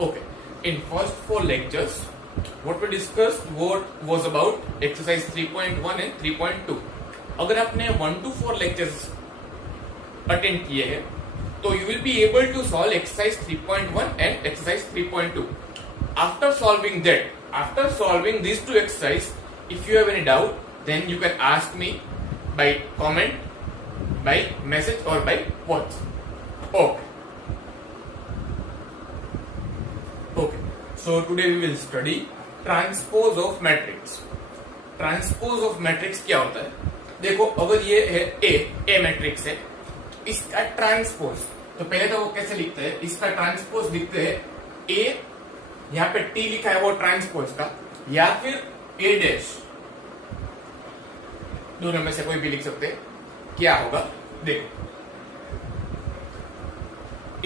Okay. In first 4 lectures, what we discussed was about exercise 3.1 and 3.2. अगर आपने 1 to 4 lectures attend किए हैं तो you will be able to solve exercise 3.1 and exercise 3.2. After solving these two exercises, if you have any doubt, then you can ask me by comment, by message or by WhatsApp. Okay. So today we will study transpose of matrix. Transpose of matrix क्या होता है? देखो, अगर ये है A matrix है, इसका transpose, तो पहले तो वो कैसे लिखते हैं? इसका ट्रांसपोज लिखते हैं A, यहाँ पे T लिखा है वो ट्रांसपोज का, या फिर A डैश, दोनों में से कोई भी लिख सकते हैं. क्या होगा देखो,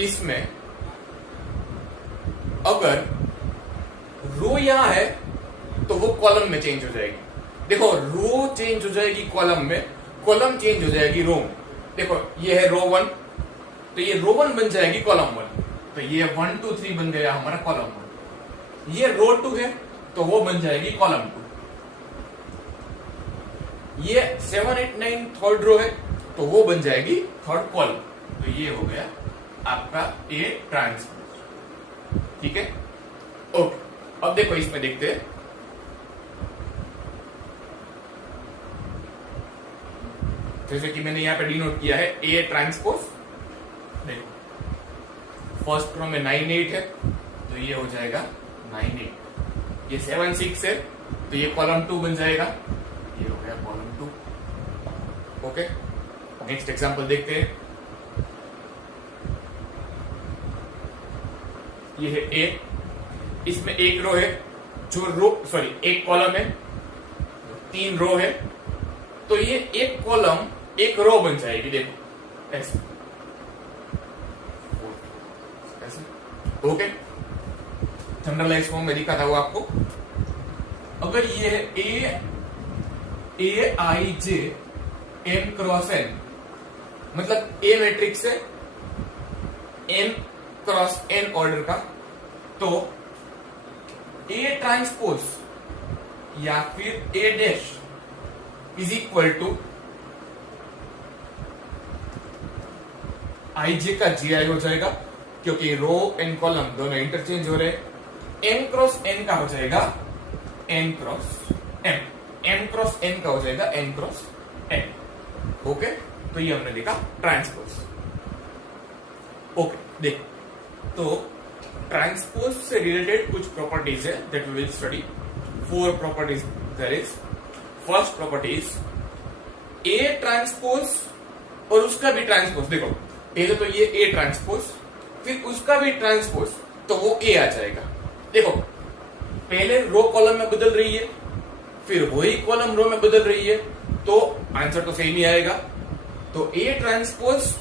इसमें अगर रो यहां है तो वो कॉलम में चेंज हो जाएगी. देखो, रो चेंज हो जाएगी कॉलम में, कॉलम चेंज हो जाएगी रो में. देखो, ये है रो 1, तो ये रो 1 बन जाएगी कॉलम 1, तो ये 1 2 3 बन गया हमारा कॉलम 1. ये रो 2 है तो वो बन जाएगी कॉलम 2. ये 7 8 9 थर्ड रो है तो वो बन जाएगी थर्ड कॉलम. तो ये हो गया आपका ए ट्रांसपोज. ठीक है, ओके. अब देखो, इसमें देखते हैं. जैसे कि मैंने यहां पे डिनोट किया है ए ट्रांसपोज. देखो, फर्स्ट रो में 9 8 है तो ये हो जाएगा 9 8. ये 7 6 है तो ये कॉलम 2 बन जाएगा. ये हो गया कॉलम 2. ओके, नेक्स्ट एग्जांपल देखते हैं. ये है ए, इसमें एक रो है, एक कॉलम है, 3 रो है, तो ये एक कॉलम एक रो बन जाएगी. देखो ऐसे. ओके, जनरलाइज फॉर्म में दिखा था वो आपको. अगर ये है A I J M cross N, मतलब ए मैट्रिक्स है एन क्रॉस एन ऑर्डर का, तो ए ट्रांसपोज या फिर A dash is equal to I J का जी आई हो जाएगा, क्योंकि रो एंड कॉलम दोनों इंटरचेंज हो रहे हैं. एन क्रॉस एन का हो जाएगा N cross M, M cross N का हो जाएगा एन क्रॉस एन. ओके, तो ये हमने देखा ट्रांसपोज. ओके, देखो, तो ट्रांसपोज से रिलेटेड कुछ प्रॉपर्टीज है that we will study. 4 properties there is. First property is A transpose और उसका भी ट्रांसपोज. देखो, पहले तो ये ए ट्रांसपोज, फिर उसका भी ट्रांसपोज, तो वो ए आ जाएगा. देखो, पहले रो कॉलम में बदल रही है, फिर वही कॉलम रो में बदल रही है, तो आंसर तो सेम ही आएगा. तो ए ट्रांसपोज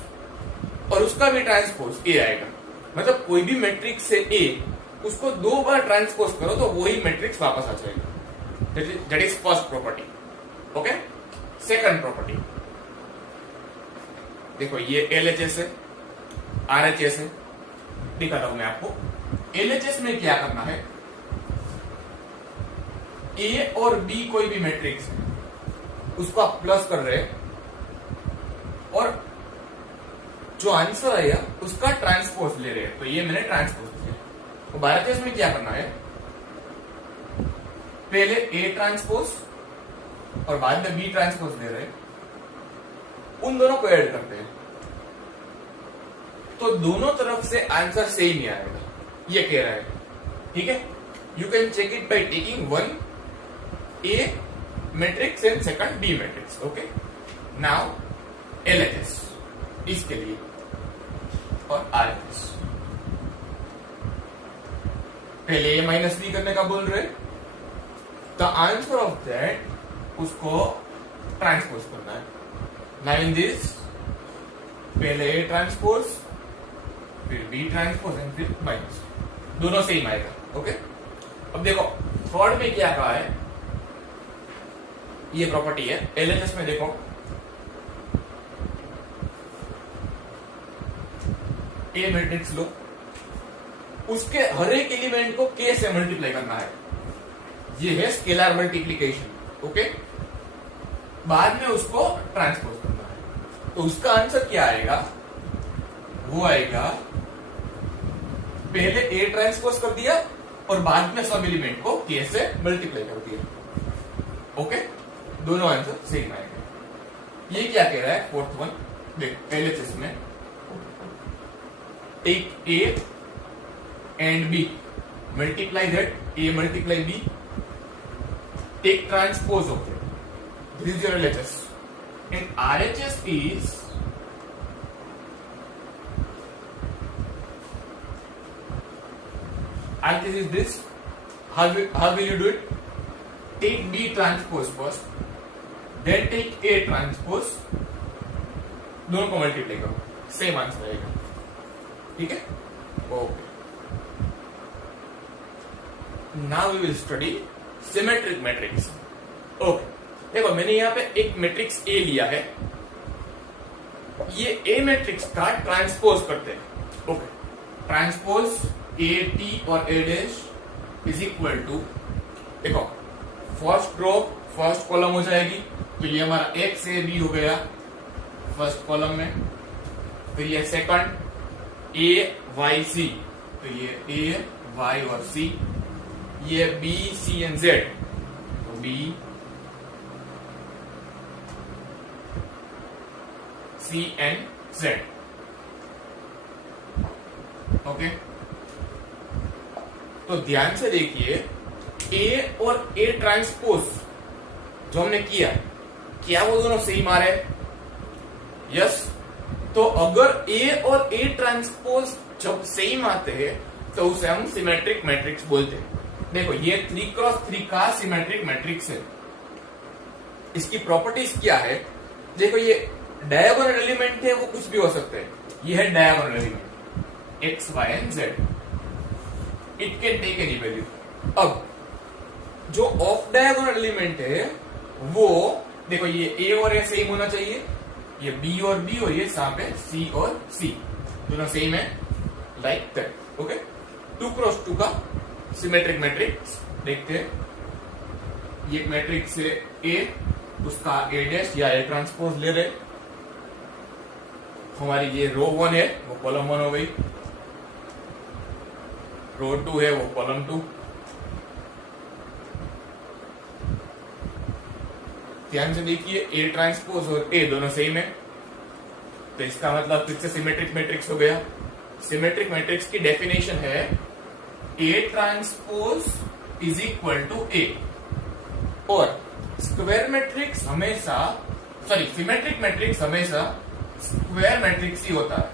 और उसका भी ट्रांसपोज ए आएगा. मतलब कोई भी मैट्रिक्स से ए, उसको 2 बार ट्रांसपोज करो तो वही मैट्रिक्स वापस आ जाएगा. That is first property. Okay, second property देखो, ये एलएचएस है, आरएचएस है. दिखाता हूं मैं आपको. एलएचएस में क्या करना है, ए और बी कोई भी मैट्रिक्स है, उसको आप प्लस कर रहे हैं और जो आंसर आएगा उसका ट्रांसपोज ले रहे हैं. तो ये मैंने ट्रांसपोज लिया. तो आरएचएस में क्या करना है, पहले ए ट्रांसपोज और बाद में बी ट्रांसपोज ले रहे हैं, उन दोनों को ऐड करते हैं, तो दोनों तरफ से आंसर सेम ही आएगा. ये कह रहा है. ठीक है, you can check it by taking 1 A matrix and second B matrix. Okay, now LHS इसके लिए और आरएचएस. पहले ए माइनस बी करने का बोल रहे, द आंसर ऑफ दैट उसको ट्रांसपोज करना है. नाउ इन दिस, पहले ए ट्रांसपोज, फिर बी ट्रांसपोज एंड फिर माइनस, दोनों सेम आएगा. ओके, अब देखो थर्ड में क्या कहा है, ये प्रॉपर्टी है एलएचएस में. देखो, ए मैट्रिक्स लो, उसके हर एक एलिमेंट को k से मल्टीप्लाई करना है। ये है स्केलर मल्टीप्लीकेशन। ओके, बाद में उसको ट्रांसपोज करना है। तो उसका आंसर क्या आएगा? वो आएगा पहले a ट्रांसपोज कर दिया और बाद में सब एलिमेंट को k से मल्टीप्लाई कर दिया। ओके, दोनों आंसर सेम आएगा। ये क्या कह रहा है? फोर्थ वन देख, पहले चीज में take a and b, multiply that, a multiply b, take transpose of it. This is your LHS. And RHS is RHS is this. How will you do it? Take B transpose first, then take A transpose, दोनों को multiply करो, same answer आएगा। ठीक है, okay. Now we will study symmetric matrix. Okay, देखो मैंने यहाँ पे एक मैट्रिक्स ए लिया है, ये ए मैट्रिक्स का ट्रांसपोज करते हैं। ओके, ट्रांसपोज ए टी और ए डैश इज इक्वल टू, देखो फर्स्ट रो फर्स्ट कॉलम हो जाएगी, तो ये हमारा एक्स ए बी हो गया फर्स्ट कॉलम में। फिर ये सेकंड ए वाई सी, तो ये ए वाई और सी। ये बी सी एंड जेड, तो B C and z. Okay, तो ध्यान से देखिए, ए और ए ट्रांसपोज जो हमने किया, क्या वो दोनों सेम आ रहे हैं? यस। तो अगर ए और ए ट्रांसपोज जब सेम आते हैं तो उसे हम सिमेट्रिक मैट्रिक्स बोलते हैं। देखो ये 3x3 का सिमेट्रिक मैट्रिक्स है। इसकी प्रॉपर्टीज क्या है? देखो ये डायगोनल एलिमेंट है, वो कुछ भी हो सकते हैं। ये है diagonal element x y and z, it can take any value. अब जो ऑफ डायगोनल एलिमेंट है वो देखो, ये ए और ए सेम होना चाहिए, ये बी और बी, और ये यहाँ पे सी और सी दोनों सेम है, लाइक दैट। ओके, 2x2 का सिमेट्रिक मैट्रिक्स देखते हैं। ये मैट्रिक्स है ए, उसका ए डैश या ए ट्रांसपोज ले रहे। हमारी ये रो 1 है वो कॉलम 1 हो गई, रो 2 है वो कॉलम 2। ध्यान से देखिए, ए ट्रांसपोज और ए दोनों सेम है, तो इसका मतलब फिर से सिमेट्रिक मैट्रिक्स हो गया। सिमेट्रिक मैट्रिक्स की डेफिनेशन है A transpose is equal to A, और स्क्वायर मैट्रिक्स हमेशा, सॉरी सिमेट्रिक मैट्रिक्स हमेशा स्क्वायर मैट्रिक्स ही होता है।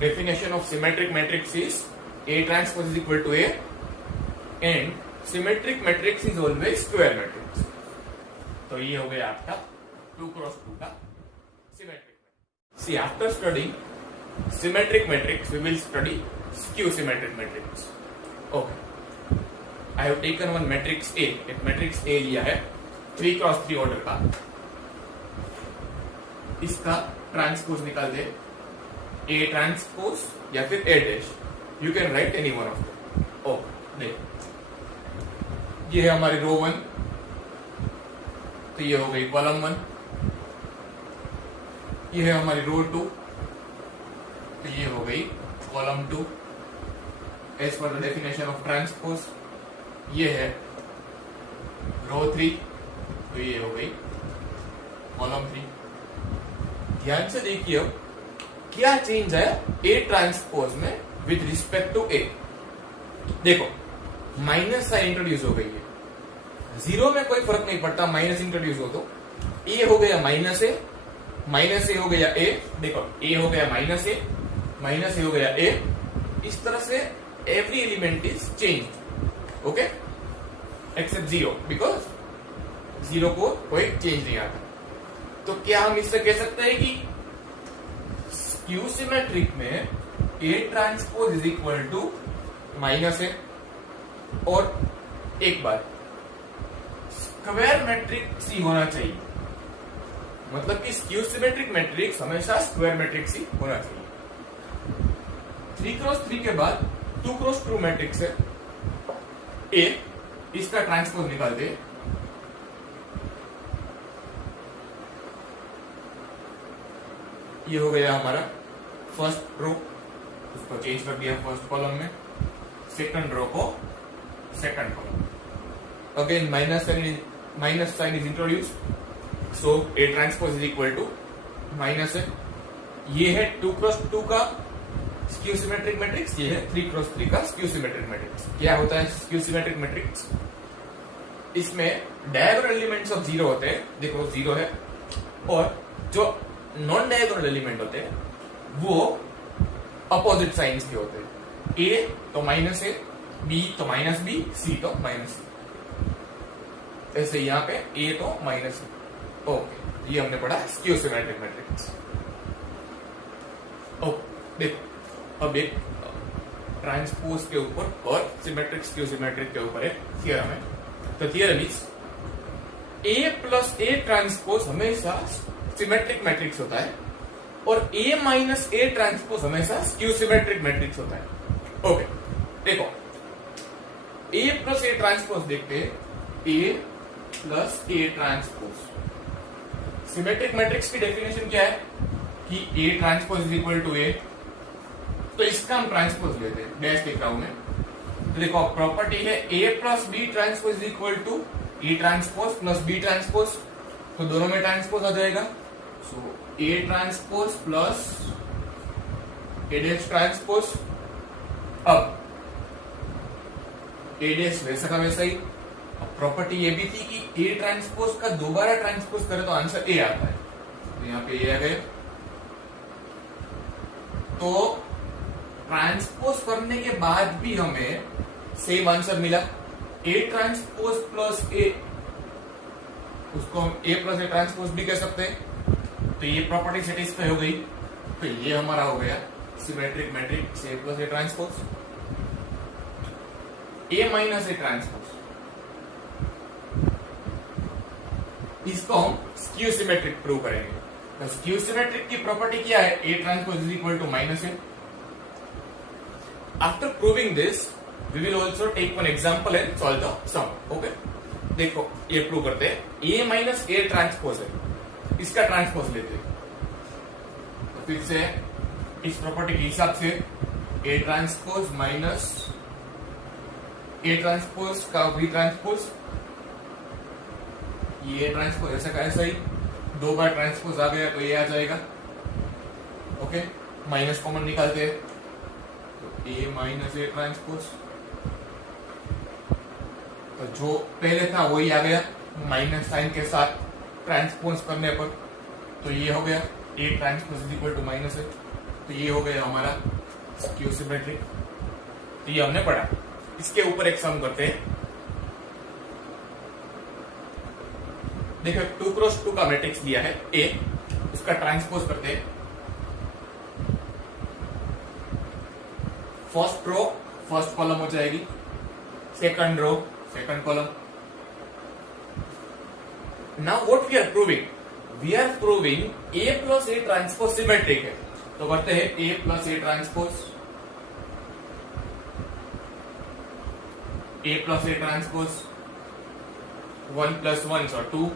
Definition of symmetric matrix is A transpose is equal to A and symmetric matrix is always square matrix. तो ये हो गया आपका 2x2 का symmetric. See after studying symmetric matrix we will study skew symmetric matrix. Okay, I have taken one matrix A, एक matrix A लिया है 3x3 order का। इसका ट्रांसपोज निकाल दे, A ट्रांसपोज या फिर A dash, you can write any one of them. Okay, देख ये है हमारी रो 1, तो ये हो गई कॉलम 1। ये है हमारी रो 2, तो ये हो गई column 2 as per the definition of transpose. ये है रो 3, तो ये हो गई कॉलम 3। ध्यान से देखिए अब क्या चेंज है ए ट्रांसपोज में विद रिस्पेक्ट टू ए। देखो माइनस साइन इंट्रोड्यूस हो गई है, जीरो में कोई फर्क नहीं पड़ता, माइनस इंट्रोड्यूस हो तो ए हो गया माइनस ए, माइनस ए हो गया ए। देखो ए हो गया माइनस ए, माइनस ए हो गया ए। इस तरह से every element is change. Okay, except zero, because zero को कोई चेंज नहीं आता। तो क्या हम इससे कह सकते हैं कि स्क्यू सिमेट्रिक में A transpose is equal to minus A. और एक बार स्क्वायर मैट्रिक्स ही होना चाहिए, मतलब कि स्क्यू सिमेट्रिक मैट्रिक्स हमेशा स्क्वायर मैट्रिक्स ही होना चाहिए। 3x3 के बाद 2x2 मैट्रिक्स है ए, इसका ट्रांसपोज निकालते हैं। ये हो गया हमारा फर्स्ट रो, उसको चेंज कर दिया फर्स्ट कॉलम में, सेकंड रो को second column. Again minus sign is introduced, so A transpose is equal to minus है। ये है 2x2 का स्क्यू सिमेट्रिक मैट्रिक्स, ये है 3x3 का स्क्यू सिमेट्रिक मैट्रिक्स। क्या होता है स्क्यू सिमेट्रिक मैट्रिक्स? इसमें डायगोनल एलिमेंट्स ऑफ जीरो होते हैं, देखो जीरो है, और जो नॉन डायगोनल एलिमेंट होते हैं वो अपोजिट साइंस के होते हैं। ए तो माइनस ए, बी तो माइनस बी, सी तो माइनस सी। ऐसे यहां पे ए तो माइनस ए। ओके, ये हमने पढ़ा स्क्यू सिमेट्रिक मैट्रिक्स। देखो अब एक ट्रांसपोज के ऊपर और सिमेट्रिक स्क्यू सिमेट्रिक के ऊपर एक थ्योरम है। तो theorem is a plus A transpose हमेशा सिमेट्रिक मैट्रिक्स होता है और ए माइनस ए ट्रांसपोज हमेशा स्क्यू सिमेट्रिक मैट्रिक्स होता है। ओके, देखो ए प्लस ए ट्रांसपोज देखते हैं, A plus A transpose. Symmetric matrix की डेफिनेशन क्या है कि A transpose is equal to A, तो इसका हम ट्रांसपोज लेते हैं, डैश लिख रहा हूं मैं। तो देखो प्रॉपर्टी है A plus B transpose is equal to A transpose plus B transpose, तो दोनों में ट्रांसपोज आ जाएगा। So A transpose plus A dash transpose. अब ए डैश वैसा का वैसा ही। अब प्रॉपर्टी ये भी थी कि ए ट्रांसपोज का दोबारा ट्रांसपोज करें तो आंसर ए आता है, तो यहां पे ए आ गए। तो ट्रांसपोज करने के बाद भी हमें सेम आंसर मिला, ए ट्रांसपोज प्लस ए, उसको हम ए प्लस ए ट्रांसपोज भी कह सकते हैं। तो ये प्रॉपर्टी सेटिस्फाई हो गई, तो ये हमारा हो गया symmetric matrix A plus A transpose. A minus A transpose, इसको हम स्क्यू सिमेट्रिक प्रूव करेंगे। तो स्क्यू सिमेट्रिक की प्रॉपर्टी क्या है? A transpose is equal to minus A. After proving this we will also take one example and solve the sum. Okay, देखो ये prove करते हैं। ए माइनस ए ट्रांसपोज है, इसका ट्रांसपोज लेते हैं। तो फिर से इस प्रॉपर्टी के हिसाब से A transpose minus A transpose का वी ट्रांसपोज, ये ट्रांसपोज ऐसा का ऐसा ही, दो बार ट्रांसपोज आ गया तो ये आ जाएगा। ओके, माइनस कॉमन निकालते हैं, तो ए माइनस ए ट्रांसपोज, तो जो पहले था वही आ गया माइनस साइन के साथ ट्रांसपोज करने पर, तो ये हो गया A transpose is equal to minus है। तो ये हो गया हमारा स्क्यू सिमेट्रिक। तो ये हमने पढ़ा। इसके ऊपर एक सम करते हैं। देखो 2x2 का मैट्रिक्स दिया है ए, उसका ट्रांसपोज करते हैं। फर्स्ट रो फर्स्ट कॉलम हो जाएगी, second row second column. Now what we are proving? We are proving A plus A transpose symmetric है। तो करते हैं A plus A transpose, A plus A transpose, 1 plus 1 so 2,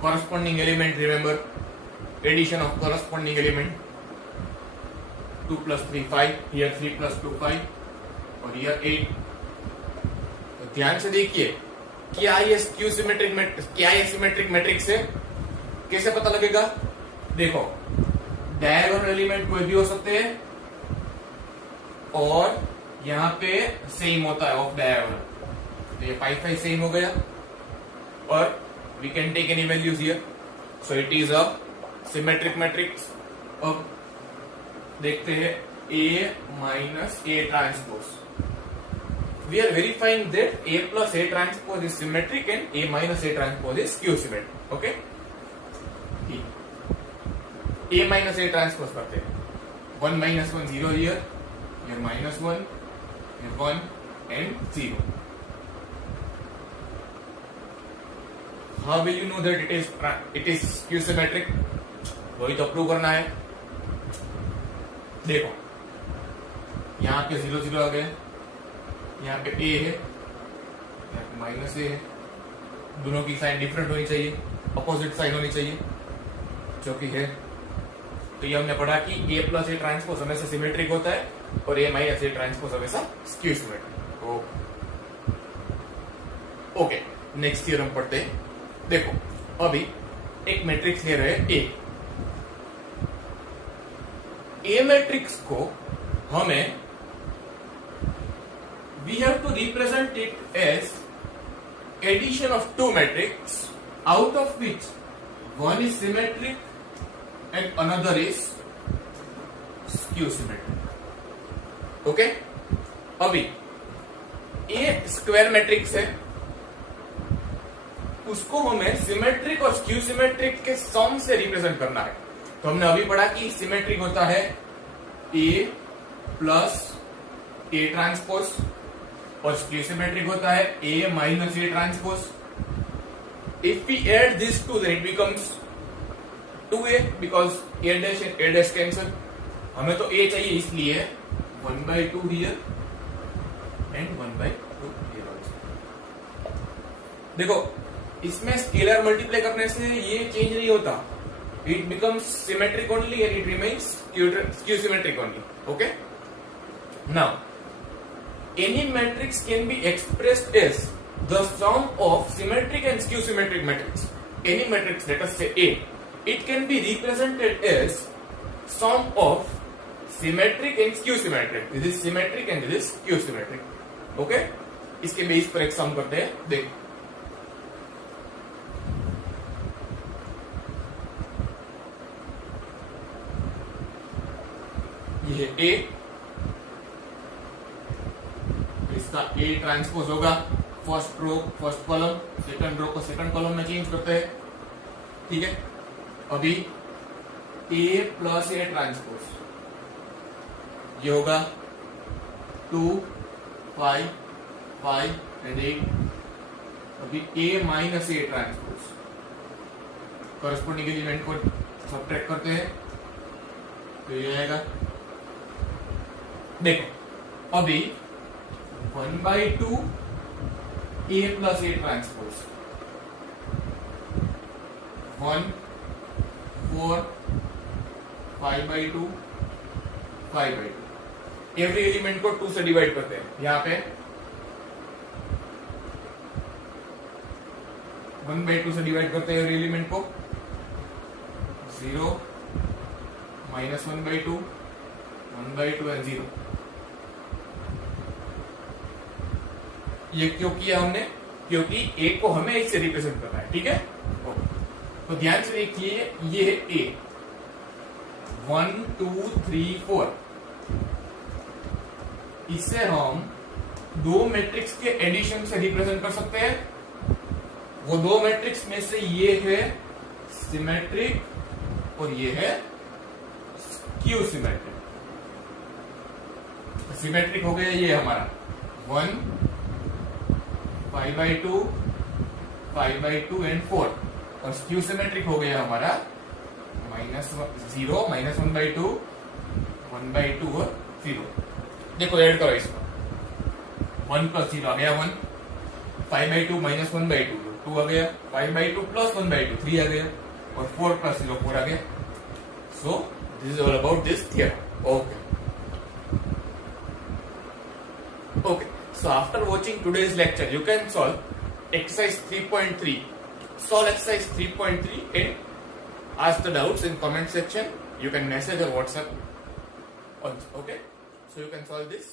corresponding element remember, addition of corresponding element, 2 plus 3 5, here 3 plus 2 5 और here 8। तो ध्यान से देखिए क्या ये स्क्यू सिमेट्रिक मैट्रिक्स, क्या ये सिमेट्रिक मैट्रिक्स है? कैसे पता लगेगा? देखो डायगोनल एलिमेंट कोई भी हो सकते हैं और यहां पे सेम होता है ऑफ डायगोनल, तो ये 5 5 सेम हो गया और we can take any values here, so it is a symmetric matrix। अब देखते हैं A minus A transpose, we are verifying that A plus A transpose is symmetric and A minus A transpose is skew symmetric। okay, A minus A transpose करते हैं, 1 minus 1 0 here, here minus 1, here 1 and 0। How will you know that it is skew symmetric? वही तो prove करना है। देखो यहाँ पे 0 0 आ गया, यहाँ पे a है, यहाँ पे माइनस a है, दोनों की साइन डिफरेंट होनी चाहिए, अपोजिट साइन होनी चाहिए, जो कि है। तो ये हमने पढ़ा कि a प्लस ए ट्रांसपोज हमेशा सिमेट्रिक होता है और a माइनस ए ट्रांसपोज हमेशा skew symmetric. Okay, next theorem पढ़ते हैं। देखो अभी एक मैट्रिक्स ले रहे हैं ए मैट्रिक्स को हमें we have to represent it as addition of two matrix out of which one is symmetric and another is skew symmetric। Okay, अभी ए स्क्वायर मैट्रिक्स है, उसको हमें सिमेट्रिक और स्क्यू सिमेट्रिक के सम से रिप्रेजेंट करना है। तो हमने अभी पढ़ा कि सिमेट्रिक होता है ए प्लस ए ट्रांसपोज और स्क्यू सिमेट्रिक होता है A minus A transpose. If we add this two then it becomes 2a because a dash cancel। हमें तो a चाहिए इसलिए 1/2 here and 1/2 here also। देखो इसमें स्केलर मल्टीप्लाई करने से ये चेंज नहीं होता, it becomes symmetric only and it remains skew symmetric only. Okay, now any matrix can be expressed as the sum of symmetric and skew symmetric matrix. Any matrix let us say A, it can be represented as sum of symmetric and skew symmetric। this is symmetric and this is skew symmetric। okay, इसके base पर एक सम करते हैं। देखो ये A, इसका A transpose होगा first row first column, second row को सेकंड कॉलम में चेंज करते हैं। ठीक है, अभी a प्लस ए ट्रांसपोज ये होगा 2 5 5 एंड 8। अभी a minus A transpose corresponding element को सबट्रैक्ट करते हैं तो ये आएगा। देखो अभी 1/2 a plus A transpose 1 4 5/2 5/2। Every element को 2 से डिवाइड करते हैं। यहां पे 1/2 से डिवाइड करते हैं एवरी एलिमेंट को, 0 -1/2 1/2 एंड 0। ये क्यों किया हमने? क्योंकि a को हमें इससे रिप्रेजेंट करना है। ठीक है, तो ध्यान से देखिए ये है A 1 2 3 4। इसे हम दो मैट्रिक्स के एडिशन से रिप्रेजेंट कर सकते हैं। वो दो मैट्रिक्स में से ये है सिमेट्रिक और ये है स्क्यू सिमेट्रिक। सिमेट्रिक हो गया ये हमारा 1 5/2 5/2 एंड 4 और स्क्यू सिमेट्रिक हो गया हमारा -0 -1/2 1/2 और 0। देखो ऐड करो इसको, 1 + 0 आ गया 1, 5/2 -1/2 2 आ गया, 5/2 + 1/2 3 आ गया और 4 + 0 4 आ गया। So this is all about this theorem. Okay, so after watching today's lecture, you can solve exercise 3.3. Solve exercise 3.3 and ask the doubts in comment section. You can message or WhatsApp also. Okay, so you can solve this.